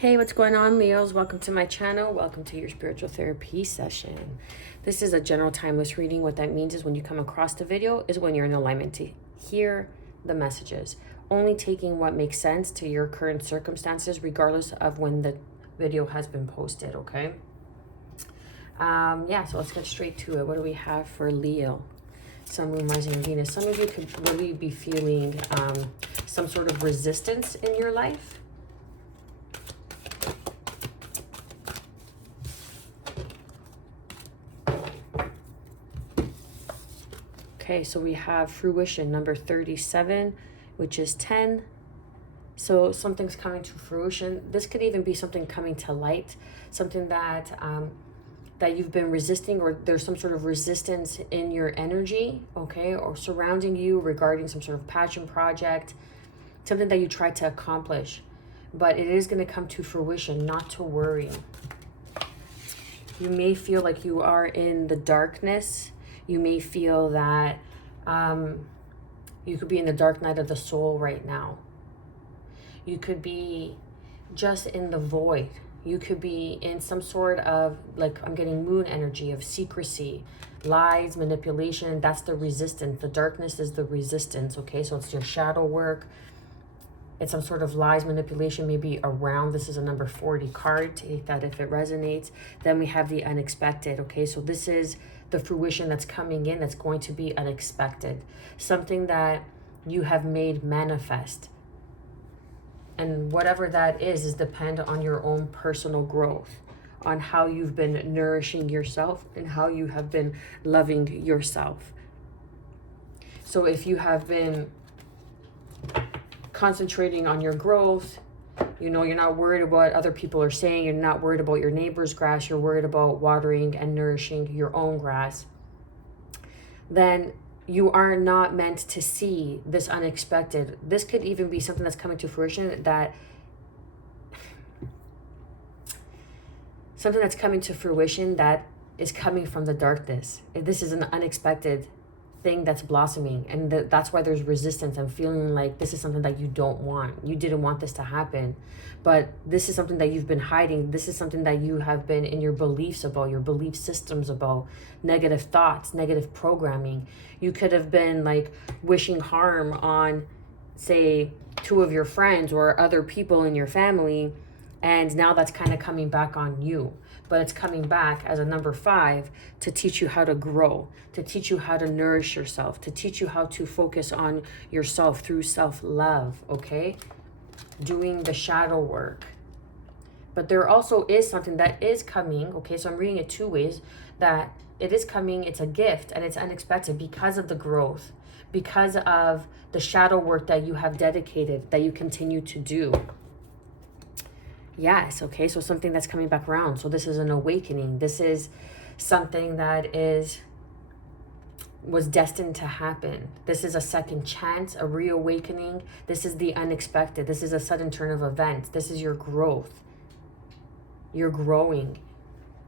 Hey, what's going on, Leos? Welcome to my channel. Welcome to your spiritual therapy session. This is a general timeless reading. What that means is when you come across the video is when you're in alignment to hear the messages. Only taking what makes sense to your current circumstances, regardless of when the video has been posted, okay? So let's get straight to it. What do we have for Leo? Sun, Moon, Rising, and Venus. Some of you could really be feeling some sort of resistance in your life. Okay, so we have fruition, number 37, which is 10. So something's coming to fruition. This could even be something coming to light, something that that you've been resisting, or there's some sort of resistance in your energy, okay, or surrounding you regarding some sort of passion project, something that you tried to accomplish. But it is going to come to fruition, not to worry. You may feel like you are in the darkness. You may feel that you could be in the dark night of the soul right now. You could be just in the void. You could be in some sort of, like, I'm getting moon energy of secrecy, lies, manipulation. That's the resistance. The darkness is the resistance, okay? So it's your shadow work. It's some sort of lies, manipulation, maybe around. This is a number 40 card. Take that if it resonates. Then we have the unexpected, okay? So this is the fruition that's coming in that's going to be unexpected. Something that you have made manifest. And whatever that is depend on your own personal growth, on how you've been nourishing yourself and how you have been loving yourself. So if you have been concentrating on your growth, you know, you're not worried about what other people are saying, you're not worried about your neighbor's grass, you're worried about watering and nourishing your own grass, then you are not meant to see this unexpected. This could even be something that's coming to fruition, that something that's coming to fruition that is coming from the darkness. This is an unexpected thing that's blossoming, and that's why there's resistance and feeling like this is something that you don't want. You didn't want this to happen, but this is something that you've been hiding. This is something that you have been in your beliefs about, your belief systems about, negative thoughts, negative programming. You could have been like wishing harm on, say, two of your friends or other people in your family, and now that's kind of coming back on you. But it's coming back as a number 5 to teach you how to grow, to teach you how to nourish yourself, to teach you how to focus on yourself through self-love, okay? Doing the shadow work. But there also is something that is coming, okay? So I'm reading it two ways, that it is coming, it's a gift, and it's unexpected because of the growth, because of the shadow work that you have dedicated, that you continue to do. Yes, okay, so something that's coming back around. So this is an awakening. This is something that was destined to happen. This is a second chance, a reawakening. This is the unexpected. This is a sudden turn of events. This is your growth. You're growing.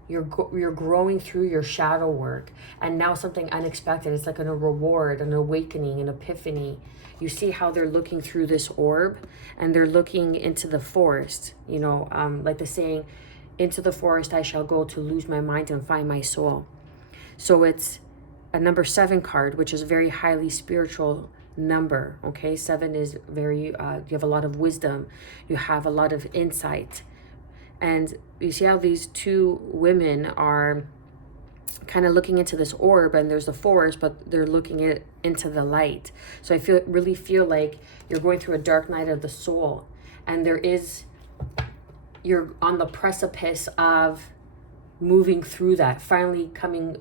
You're growing through your shadow work. And now something unexpected. It's like a reward, an awakening, an epiphany. You see how they're looking through this orb, and they're looking into the forest, you know, like the saying, into the forest I shall go to lose my mind and find my soul. So it's a number 7 card, which is a very highly spiritual number, okay? 7 is very, you have a lot of wisdom, you have a lot of insight. And you see how these two women are kind of looking into this orb, and there's the forest, but they're looking into the light. So I really feel like you're going through a dark night of the soul, and you're on the precipice of moving through that, finally coming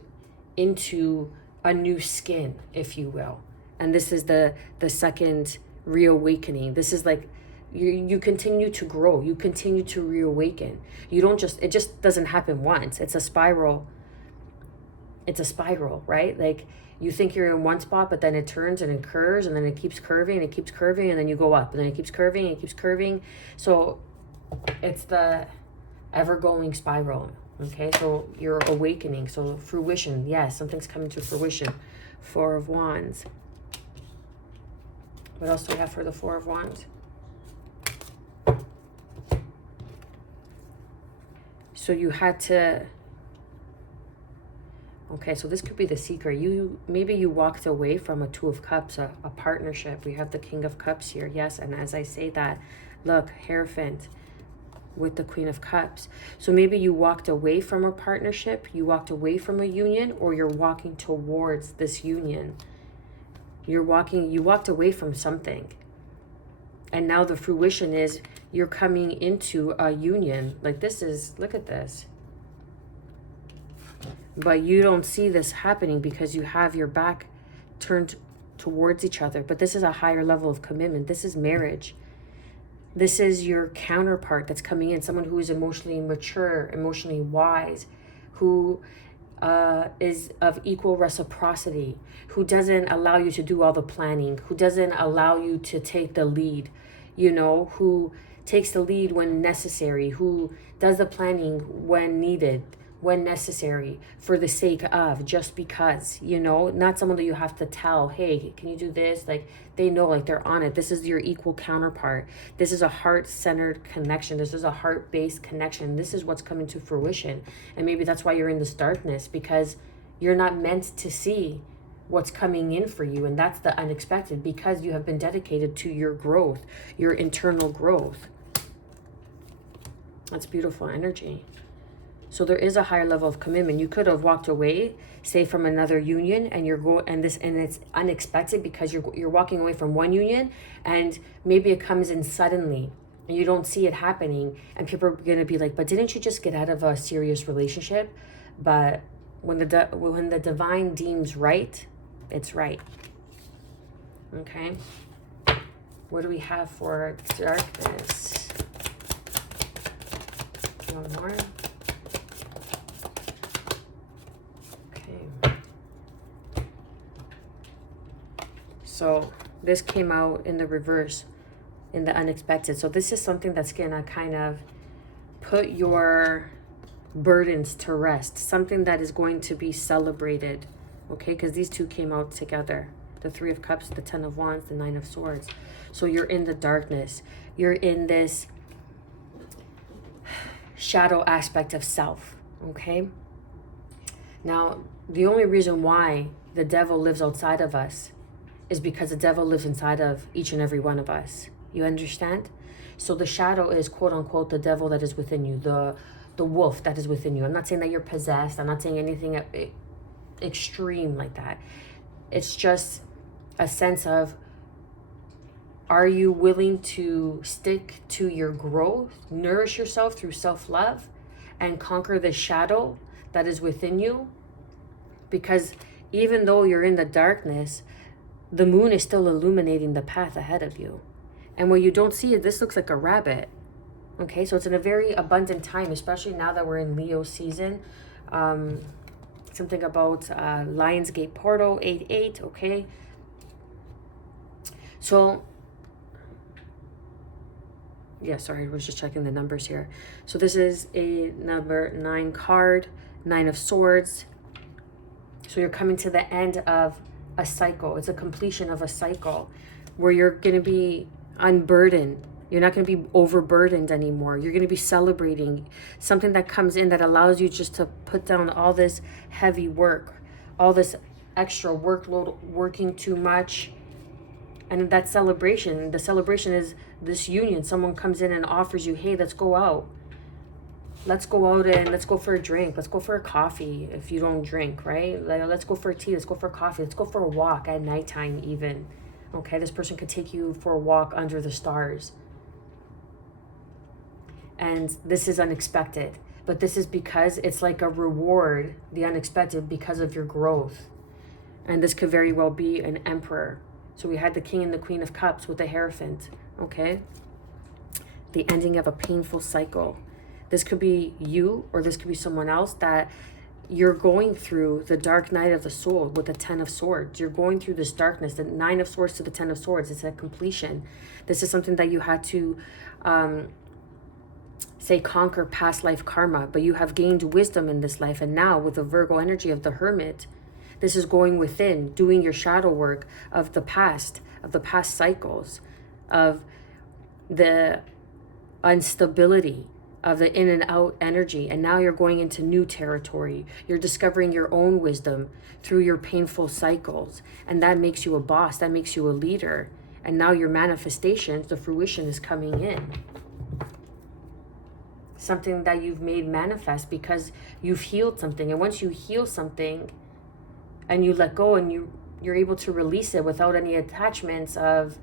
into a new skin, if you will. And this is the second reawakening. This is like you continue to grow, you continue to reawaken. You don't just, it just doesn't happen once. It's a spiral. It's a spiral, right? Like you think you're in one spot, but then it turns and it curves, and then it keeps curving and it keeps curving, and then you go up, and then it keeps curving and it keeps curving. So it's the ever-going spiral, okay? So you're awakening. So fruition, yes, something's coming to fruition. 4 of Wands. What else do we have for the 4 of Wands? So you had to, okay, so this could be the secret. Maybe you walked away from a Two of Cups, a partnership. We have the King of Cups here. Yes, and as I say that, look, Hierophant with the Queen of Cups. So maybe you walked away from a partnership, you walked away from a union, or you're walking towards this union. You walked away from something. And now the fruition is you're coming into a union. Like this is, look at this. But you don't see this happening because you have your back turned towards each other. But this is a higher level of commitment. This is marriage. This is your counterpart that's coming in, someone who is emotionally mature, emotionally wise, who is of equal reciprocity, who doesn't allow you to do all the planning, who doesn't allow you to take the lead, you know, who takes the lead when necessary, who does the planning when needed, when necessary, for the sake of, just because, you know, not someone that you have to tell, hey, can you do this? Like, they know, like, they're on it. This is your equal counterpart. This is a heart-centered connection. This is a heart-based connection. This is what's coming to fruition. And maybe that's why you're in this darkness, because you're not meant to see what's coming in for you. And that's the unexpected, because you have been dedicated to your growth, your internal growth. That's beautiful energy. So there is a higher level of commitment. You could have walked away, say, from another union, and it's unexpected because you're walking away from one union, and maybe it comes in suddenly and you don't see it happening, and people are gonna be like, but didn't you just get out of a serious relationship? But when the divine deems right, it's right. Okay. What do we have for darkness? One more. So this came out in the reverse, in the unexpected. So this is something that's gonna kind of put your burdens to rest, something that is going to be celebrated, okay? Because these two came out together, the Three of Cups, the Ten of Wands, the Nine of Swords. So you're in the darkness. You're in this shadow aspect of self, okay? Now, the only reason why the devil lives outside of us is because the devil lives inside of each and every one of us. You understand? So the shadow is, quote unquote, the devil that is within you, the wolf that is within you. I'm not saying that you're possessed. I'm not saying anything extreme like that. It's just a sense of, are you willing to stick to your growth, nourish yourself through self-love, and conquer the shadow that is within you? Because even though you're in the darkness, the moon is still illuminating the path ahead of you. And when you don't see it, this looks like a rabbit. Okay, so it's in a very abundant time, especially now that we're in Leo season. Something about Lionsgate portal 8-8, okay? So, yeah, sorry, I was just checking the numbers here. So this is a number 9 card, 9 of Swords. So you're coming to the end of a cycle. It's a completion of a cycle where you're going to be unburdened. You're not going to be overburdened anymore. You're going to be celebrating something that comes in that allows you just to put down all this heavy work, all this extra workload, working too much. And that celebration, the celebration is this union. Someone comes in and offers you, hey, let's go out. Let's go out and let's go for a drink. Let's go for a coffee if you don't drink, right? Let's go for a tea. Let's go for a coffee. Let's go for a walk at nighttime even. Okay, this person could take you for a walk under the stars. And this is unexpected. But this is because it's like a reward, the unexpected, because of your growth. And this could very well be an emperor. So we had the King and the Queen of Cups with the Hierophant, okay? The ending of a painful cycle. This could be you, or this could be someone else that you're going through the dark night of the soul with the 10 of Swords. You're going through this darkness, the 9 of Swords to the 10 of Swords. It's a completion. This is something that you had to, say, conquer past life karma, but you have gained wisdom in this life. And now with the Virgo energy of the Hermit, this is going within, doing your shadow work of the past cycles, of the instability, of the in and out energy. And now you're going into new territory. You're discovering your own wisdom through your painful cycles. And that makes you a boss. That makes you a leader. And now your manifestations, the fruition is coming in. Something that you've made manifest because you've healed something. And once you heal something and you let go and you're able to release it without any attachments of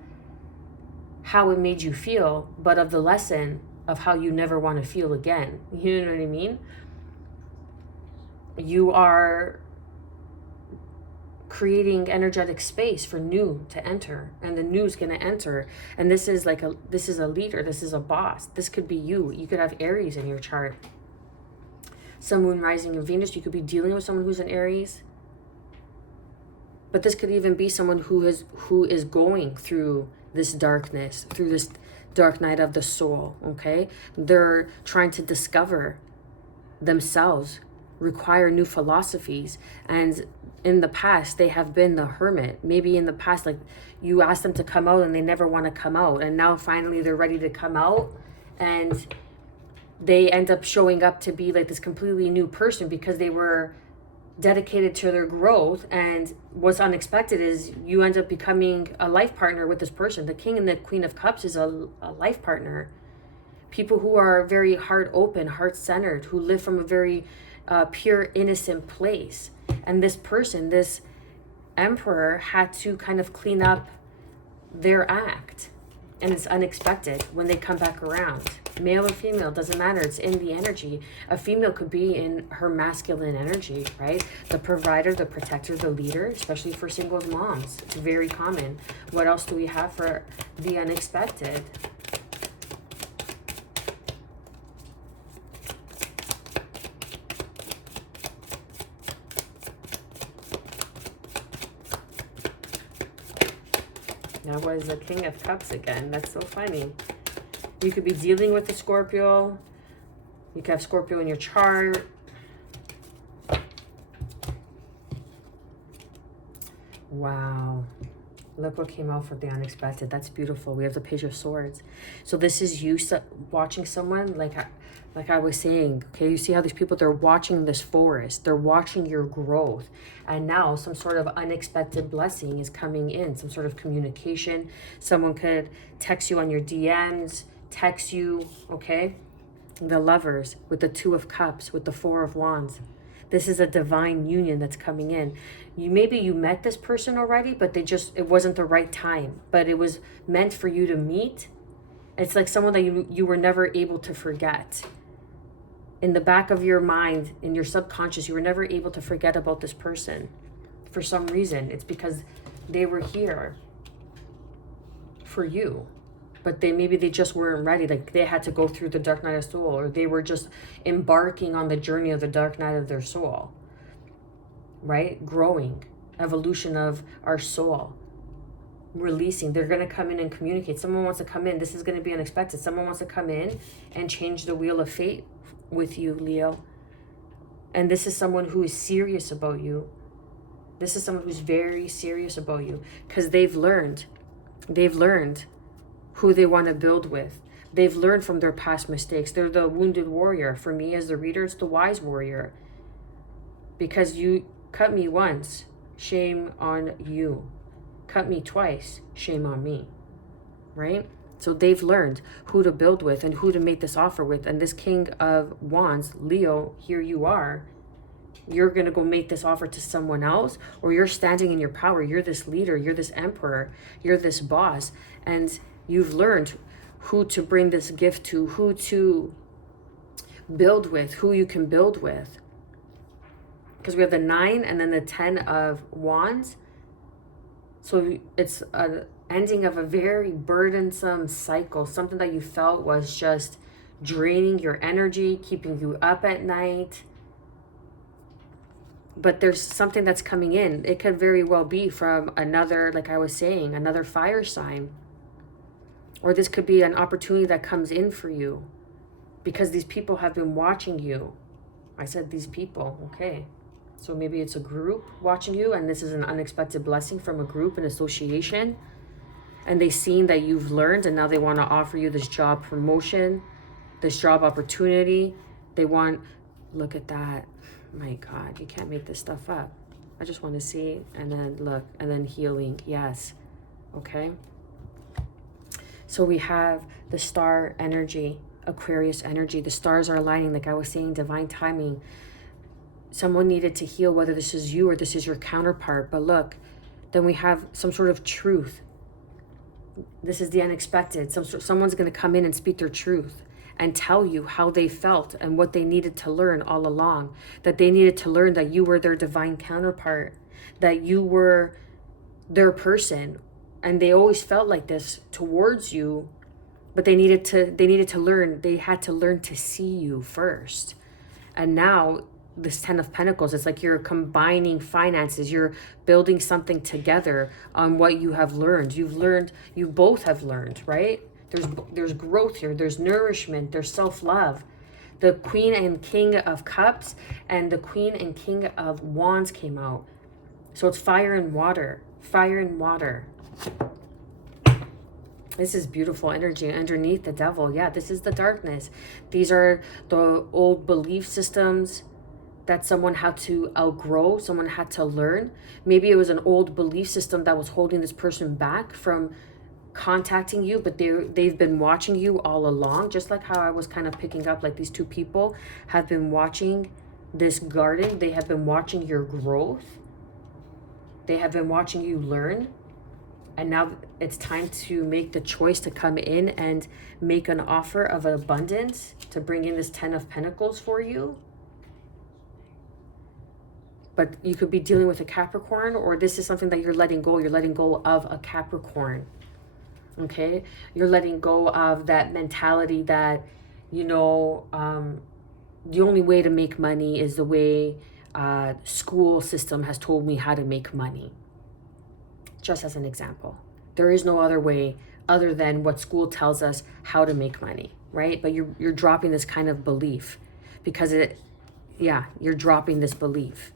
how it made you feel, but of the lesson of how you never want to feel again. You know what I mean? You are creating energetic space for new to enter, and the new is going to enter. And this is a leader, this is a boss. This could be you. You could have Aries in your chart. Sun, Moon, Rising, and Venus. You could be dealing with someone who's in Aries. But this could even be someone who is going through this darkness, through this dark night of the soul, okay? They're trying to discover themselves, require new philosophies. And in the past, they have been the hermit. Maybe in the past, like, you ask them to come out and they never want to come out. And now finally they're ready to come out. And they end up showing up to be like this completely new person because they were dedicated to their growth. And what's unexpected is you end up becoming a life partner with this person. The King and the Queen of Cups is a life partner. People who are very heart open, heart centered, who live from a very pure, innocent place. And this person, this emperor, had to kind of clean up their act. And it's unexpected when they come back around. Male or female, doesn't matter. It's in the energy. A female could be in her masculine energy, right? The provider, the protector, the leader, especially for singles moms. It's very common. What else do we have for the unexpected? That was the King of Cups again. That's so funny. You could be dealing with a Scorpio. You could have Scorpio in your chart. Wow. Look what came out for the unexpected. That's beautiful. We have the Page of Swords. So this is you watching someone, like I was saying, okay, you see how these people, they're watching this forest. They're watching your growth. And now some sort of unexpected blessing is coming in, some sort of communication. Someone could text you on your DMs, text you, okay? The Lovers with the Two of Cups, with the Four of Wands. This is a divine union that's coming in. Maybe you met this person already, but it wasn't the right time. But it was meant for you to meet. It's like someone that you were never able to forget. In the back of your mind, in your subconscious, you were never able to forget about this person. For some reason, it's because they were here for you. But maybe they just weren't ready. Like they had to go through the dark night of soul, or they were just embarking on the journey of the dark night of their soul. Right? Growing, evolution of our soul, releasing. They're going to come in and communicate. Someone wants to come in. This is going to be unexpected. Someone wants to come in and change the wheel of fate with you, Leo. And this is someone who is serious about you. This is someone who's very serious about you because they've learned who they want to build with. They've learned from their past mistakes. They're the wounded warrior. For me as the reader, it's the wise warrior. Because you cut me once, shame on you. Cut me twice, shame on me. Right? So they've learned who to build with and who to make this offer with. And this King of Wands, Leo, here you are. You're going to go make this offer to someone else, or you're standing in your power. You're this leader. You're this emperor. You're this boss. And you've learned who to bring this gift to, who to build with, who you can build with. Because we have the 9 and then the 10 of Wands. So it's an ending of a very burdensome cycle, something that you felt was just draining your energy, keeping you up at night. But there's something that's coming in. It could very well be from another, like I was saying, another fire sign. Or this could be an opportunity that comes in for you because these people have been watching you. I said these people, okay. So maybe it's a group watching you, and this is an unexpected blessing from a group, an association. And they've seen that you've learned, and now they want to offer you this job promotion. this job opportunity. They want, look at that. My God, you can't make this stuff up. I just want to see, and then look, and then healing. Yes. Okay. So we have the star energy, Aquarius energy. The stars are aligning, like I was saying, divine timing. Someone needed to heal, whether this is you or this is your counterpart. But look, then we have some sort of truth. This is the unexpected. Someone's going to come in and speak their truth and tell you how they felt and what they needed to learn all along. That they needed to learn that you were their divine counterpart, that you were their person. And they always felt like this towards you, but they needed to learn. They had to learn to see you first. And now this 10 of Pentacles, it's like you're combining finances. You're building something together on what you have learned. You both have learned, right? There's growth here. There's nourishment. There's self-love. The Queen and King of Cups and the Queen and King of Wands came out. So it's fire and water. Fire and water. This is beautiful energy underneath the Devil. Yeah, this is the darkness. These are the old belief systems that someone had to outgrow, someone had to learn. Maybe it was an old belief system that was holding this person back from contacting you, but they've been watching you all along. Just like how I was kind of picking up, like these two people have been watching this garden. They have been watching your growth. They have been watching you learn. And now it's time to make the choice to come in and make an offer of abundance to bring in this 10 of Pentacles for you. But you could be dealing with a Capricorn, or this is something that you're letting go. You're letting go of a Capricorn. Okay? You're letting go of that mentality that, you know, the only way to make money is the way school system has told me how to make money. Just as an example. There is no other way other than what school tells us how to make money, right? But you're dropping this kind of belief because you're dropping this belief.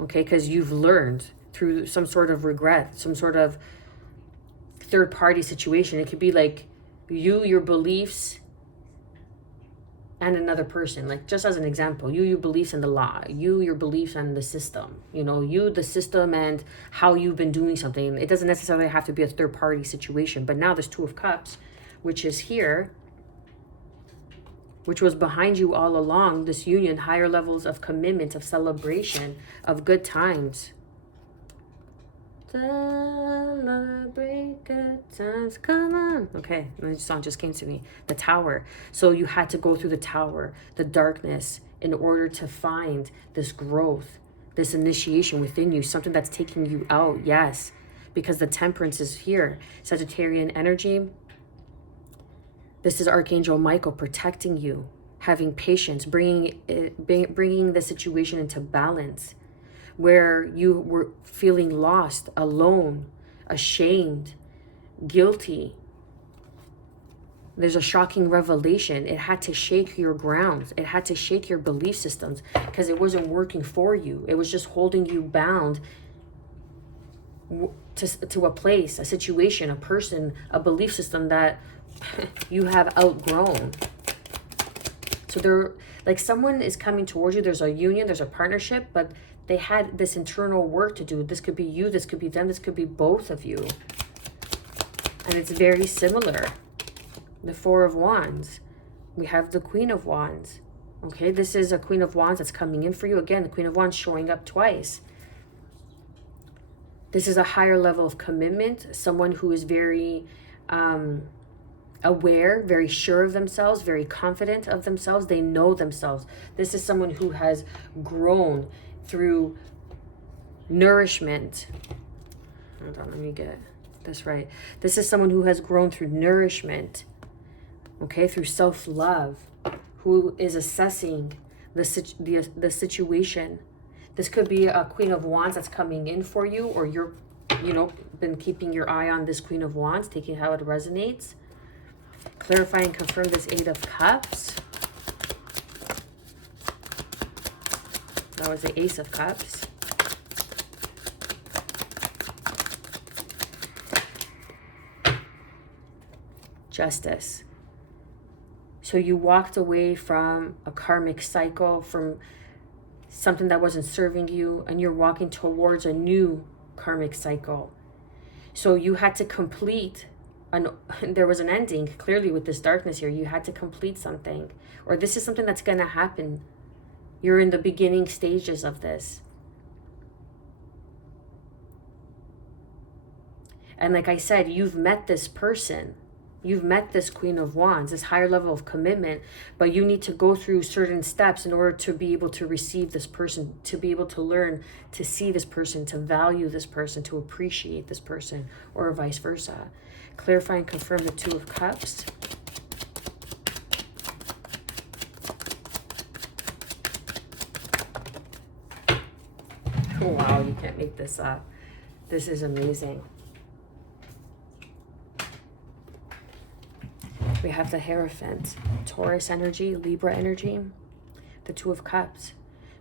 Okay, because you've learned through some sort of regret, some sort of third-party situation. It could be like you, your beliefs, and another person. Like, just as an example, your beliefs in the law, your beliefs in the system. You know, you, the system, and how you've been doing something. It doesn't necessarily have to be a third-party situation. But now this Two of Cups, which is here, which was behind you all along, this union, higher levels of commitment, of celebration, of good times. Celebrate good times, come on. Okay, the song just came to me. The Tower. So you had to go through the Tower, the darkness, in order to find this growth, this initiation within you, something that's taking you out, yes. Because the Temperance is here. Sagittarian energy. This is Archangel Michael protecting you, having patience, bringing the situation into balance, where you were feeling lost, alone, ashamed, guilty. There's a shocking revelation. It had to shake your grounds. It had to shake your belief systems because it wasn't working for you. It was just holding you bound to a place, a situation, a person, a belief system that you have outgrown. So like someone is coming towards you. There's a union, there's a partnership, but they had this internal work to do. This could be you, this could be them, this could be both of you. And it's very similar. The Four of Wands. We have the Queen of Wands. Okay, this is a Queen of Wands that's coming in for you. Again, the Queen of Wands showing up twice. This is a higher level of commitment. Someone who is very aware, very sure of themselves, very confident of themselves. They know themselves. This is someone who has grown through nourishment. Hold on, let me get this right. This is someone who has grown through nourishment, okay, through self-love, who is assessing the situation. This could be a Queen of Wands that's coming in for you, or you're, been keeping your eye on this Queen of Wands, taking how it resonates. Clarify and confirm this Eight of Cups. That was the Ace of Cups. Justice. So So you walked away from a karmic cycle, from something that wasn't serving you, and you're walking towards a new karmic cycle. So you had to complete, there was an ending clearly with this darkness here. You had to complete something, or this is something that's going to happen. You're in the beginning stages of this. And like I said, you've met this person. You've met this Queen of Wands, this higher level of commitment, but you need to go through certain steps in order to be able to receive this person, to be able to learn to see this person, to value this person, to appreciate this person, or vice versa. Clarify and confirm the Two of Cups. Oh, wow, you can't make this up. This is amazing. We have the Hierophant, Taurus energy, Libra energy, the Two of Cups.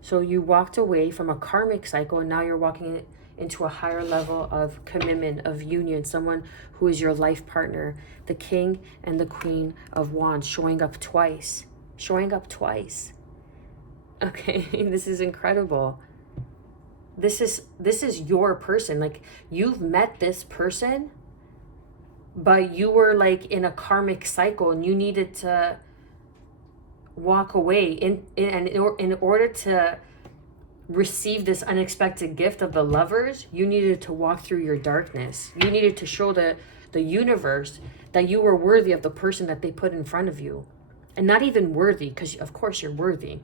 So you walked away from a karmic cycle, and now you're walking into a higher level of commitment, of union, someone who is your life partner. The King and the Queen of Wands showing up twice. Showing up twice. Okay, this is incredible. This is your person. Like, you've met this person, but you were like in a karmic cycle, and you needed to walk away in order to receive this unexpected gift of the Lovers. You needed to walk through your darkness. You needed to show the universe that you were worthy of the person that they put in front of you. And not even worthy, because of course you're worthy,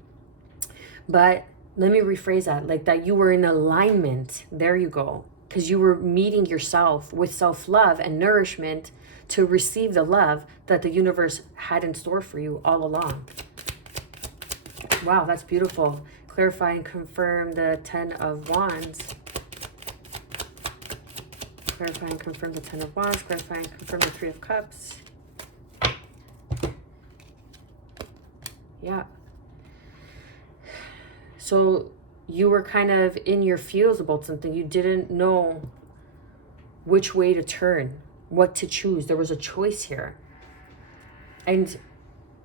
but let me rephrase that, like that you were in alignment. There you go. Because you were meeting yourself with self-love and nourishment to receive the love that the universe had in store for you all along. Wow, that's beautiful. Clarify and confirm the Ten of Wands. Clarify and confirm the Ten of Wands. Clarify and confirm the Three of Cups. Yeah. So you were kind of in your feels about something. You didn't know which way to turn, what to choose. There was a choice here. And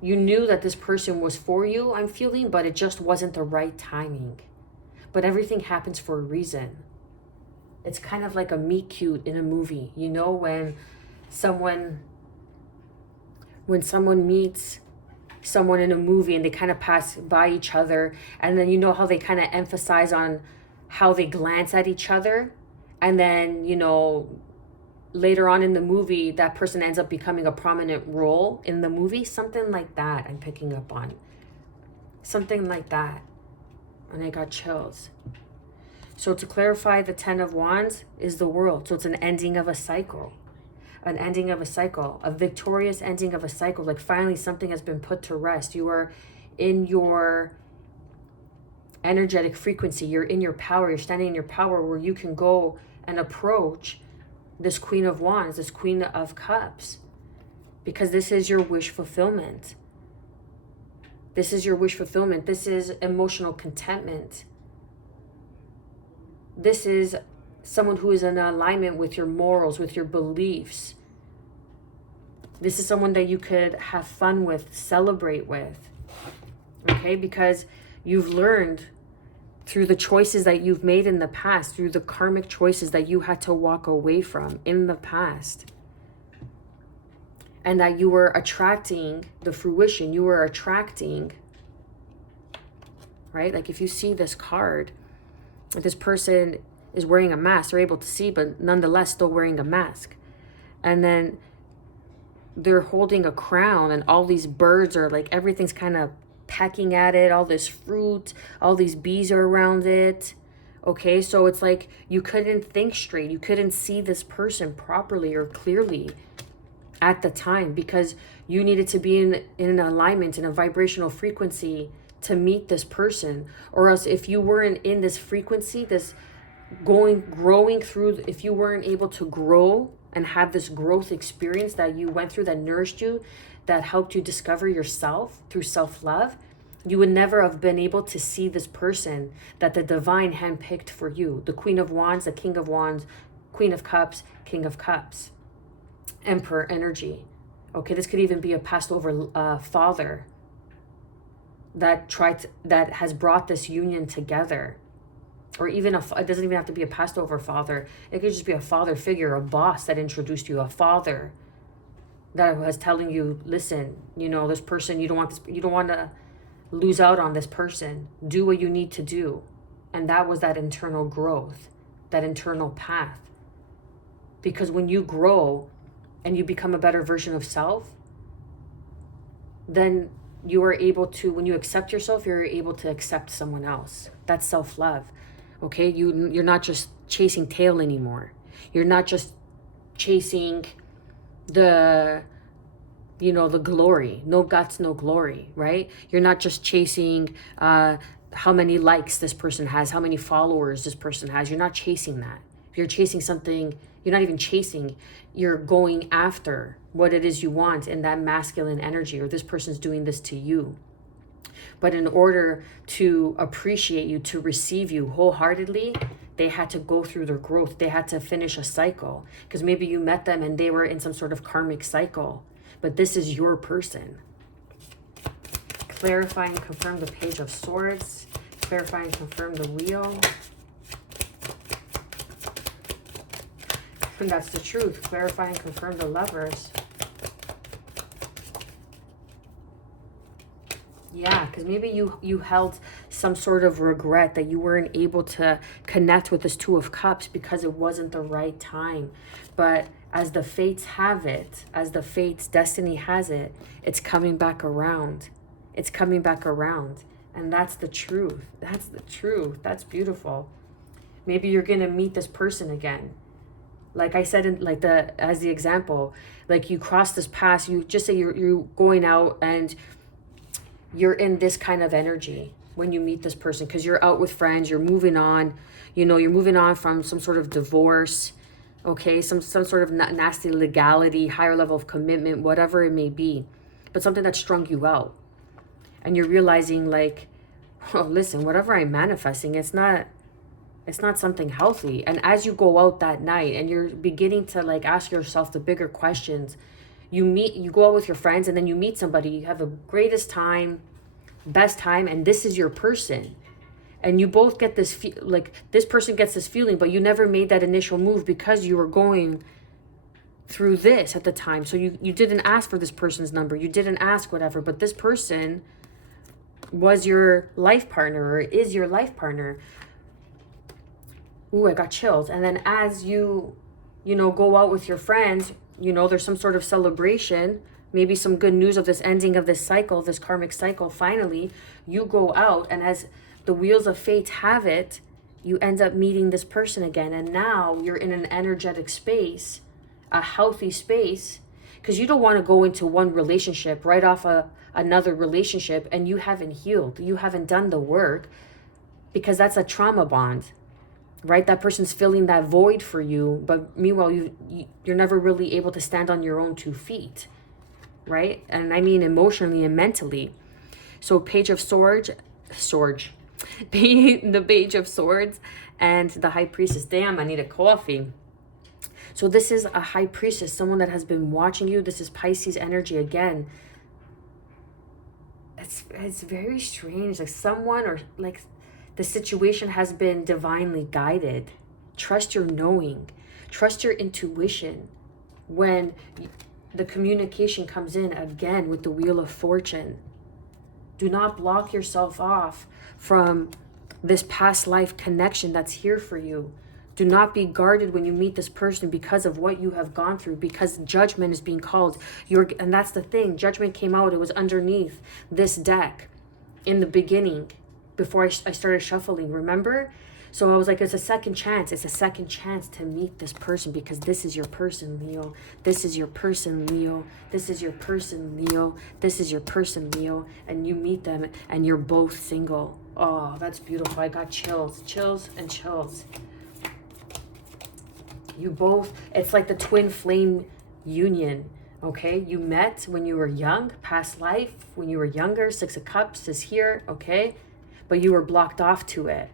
you knew that this person was for you, I'm feeling, but it just wasn't the right timing. But everything happens for a reason. It's kind of like a meet cute in a movie. You know, when someone meets someone in a movie and they kind of pass by each other, and then you know how they kind of emphasize on how they glance at each other, and then, you know, later on in the movie that person ends up becoming a prominent role in the movie. Something like that I'm picking up on. Something like that. And I got chills. So to clarify, the Ten of Wands is the World. So it's an ending of a cycle. An ending of a cycle, a victorious ending of a cycle. Like finally something has been put to rest. You are in your energetic frequency. You're in your power. You're standing in your power, where you can go and approach this Queen of Wands, this Queen of Cups, because this is your wish fulfillment. This is your wish fulfillment. This is emotional contentment. This is someone who is in alignment with your morals, with your beliefs. This is someone that you could have fun with, celebrate with, okay? Because you've learned through the choices that you've made in the past, through the karmic choices that you had to walk away from in the past, and that you were attracting the fruition, you were attracting, right? Like if you see this card, this person is wearing a mask, they're able to see, but nonetheless still wearing a mask. And then they're holding a crown, and all these birds are like, everything's kind of pecking at it, all this fruit, all these bees are around it. Okay, so it's like you couldn't think straight. You couldn't see this person properly or clearly at the time, because you needed to be in an alignment, in a vibrational frequency to meet this person. Or else if you weren't in this frequency, this growing through, if you weren't able to grow and have this growth experience that you went through, that nourished you, that helped you discover yourself through self-love, you would never have been able to see this person that the divine handpicked for you. The Queen of Wands, the King of Wands, Queen of Cups, King of Cups, Emperor energy, Okay, this could even be a passed over father that that has brought this union together. Or even it doesn't even have to be a passed over father. It could just be a father figure, a boss that introduced you, a father that was telling you, listen, you know, this person, you don't want to lose out on this person. Do what you need to do. And that was that internal growth, that internal path. Because when you grow and you become a better version of self, then you are able to, when you accept yourself, you're able to accept someone else. That's self-love. Okay, you're not just chasing tail anymore. You're not just chasing the glory. No guts, no glory, right? You're not just chasing how many likes this person has, how many followers this person has. You're not chasing that. You're chasing something. You're not even chasing. You're going after what it is you want in that masculine energy, or this person's doing this to you. But in order to appreciate you, to receive you wholeheartedly, they had to go through their growth. They had to finish a cycle, because maybe you met them and they were in some sort of karmic cycle. But this is your person. Clarify and confirm the Page of Swords. Clarify and confirm the Wheel. And that's the truth. Clarify and confirm the Lovers. Yeah, because maybe you held some sort of regret that you weren't able to connect with this Two of Cups because it wasn't the right time. But as the fates have it, as the fates, destiny has it, it's coming back around. It's coming back around. And that's the truth. That's the truth. That's beautiful. Maybe you're going to meet this person again. Like I said, as the example, like you cross this path, you just say you're going out and you're in this kind of energy when you meet this person, because you're out with friends, you're moving on, you're moving on from some sort of divorce, okay, some sort of nasty legality, higher level of commitment, whatever it may be, but something that strung you out. And you're realizing like, oh, listen, whatever I'm manifesting, it's not something healthy. And as you go out that night and you're beginning to like ask yourself the bigger questions, you go out with your friends and then you meet somebody, you have the greatest time, best time, and this is your person. And you both get this, this person gets this feeling, but you never made that initial move because you were going through this at the time. So you didn't ask for this person's number. You didn't ask whatever, but this person was your life partner or is your life partner. Ooh, I got chills. And then as you go out with your friends, there's some sort of celebration, maybe some good news of this ending of this cycle, this karmic cycle. Finally, you go out, and as the wheels of fate have it, you end up meeting this person again. And now you're in an energetic space, a healthy space, because you don't want to go into one relationship right off another relationship and you haven't healed. You haven't done the work, because that's a trauma bond. Right? That person's filling that void for you, but meanwhile, you're never really able to stand on your own 2 feet, right? And I mean emotionally and mentally. So Page of Swords, the Page of Swords and the High Priestess. Damn, I need a coffee. So this is a High Priestess, someone that has been watching you. This is Pisces energy again. It's very strange, like someone or like the situation has been divinely guided. Trust your knowing. Trust your intuition. When the communication comes in again with the Wheel of Fortune, do not block yourself off from this past life connection that's here for you. Do not be guarded when you meet this person because of what you have gone through, because judgment is being called. And that's the thing. Judgment came out. It was underneath this deck in the beginning, before I started shuffling, remember? So I was like, it's a second chance. It's a second chance to meet this person, because this is your person, Leo. This is your person, Leo. This is your person, Leo. This is your person, Leo. And you meet them and you're both single. Oh, that's beautiful. I got chills and chills. You both, it's like the twin flame union. Okay, you met when you were young, past life, when you were younger. 6 of Cups is here, okay? But you were blocked off to it.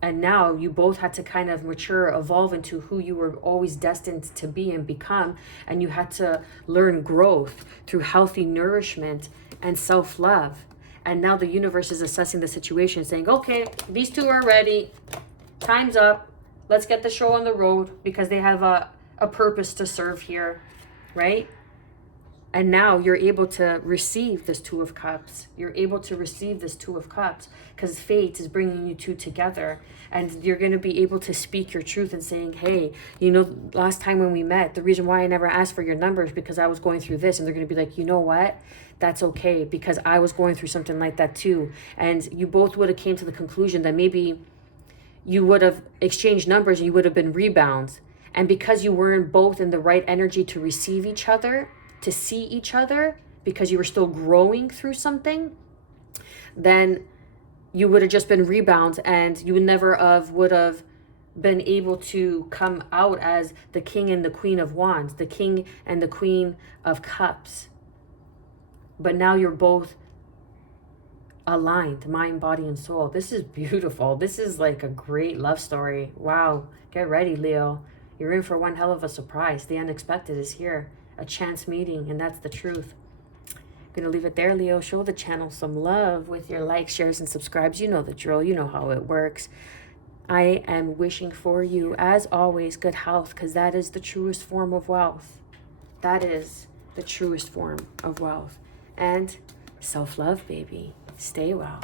And now you both had to kind of mature, evolve into who you were always destined to be and become. And you had to learn growth through healthy nourishment and self-love. And now the universe is assessing the situation, saying, okay, these two are ready. Time's up. Let's get the show on the road, because they have a purpose to serve here, right? And now you're able to receive this Two of Cups. You're able to receive this Two of Cups because fate is bringing you two together. And you're going to be able to speak your truth and saying, hey, you know, last time when we met, the reason why I never asked for your number is because I was going through this. And they're going to be like, you know what? That's okay, because I was going through something like that too. And you both would have came to the conclusion that maybe you would have exchanged numbers and you would have been rebounds. And because you weren't both in the right energy to receive each other, to see each other, because you were still growing through something, then you would have just been rebounds, and you would never would have been able to come out as the King and the Queen of Wands, the King and the Queen of Cups. But now you're both aligned, mind, body, and soul. This is beautiful. This is like a great love story. Wow. Get ready, Leo. You're in for one hell of a surprise. The unexpected is here. A chance meeting, and that's the truth. I'm gonna leave it there, Leo. Show the channel some love with your likes, shares, and subscribes. You know the drill. You know how it works. I am wishing for you, as always, good health, because that is the truest form of wealth. That is the truest form of wealth. And self-love, baby. Stay well.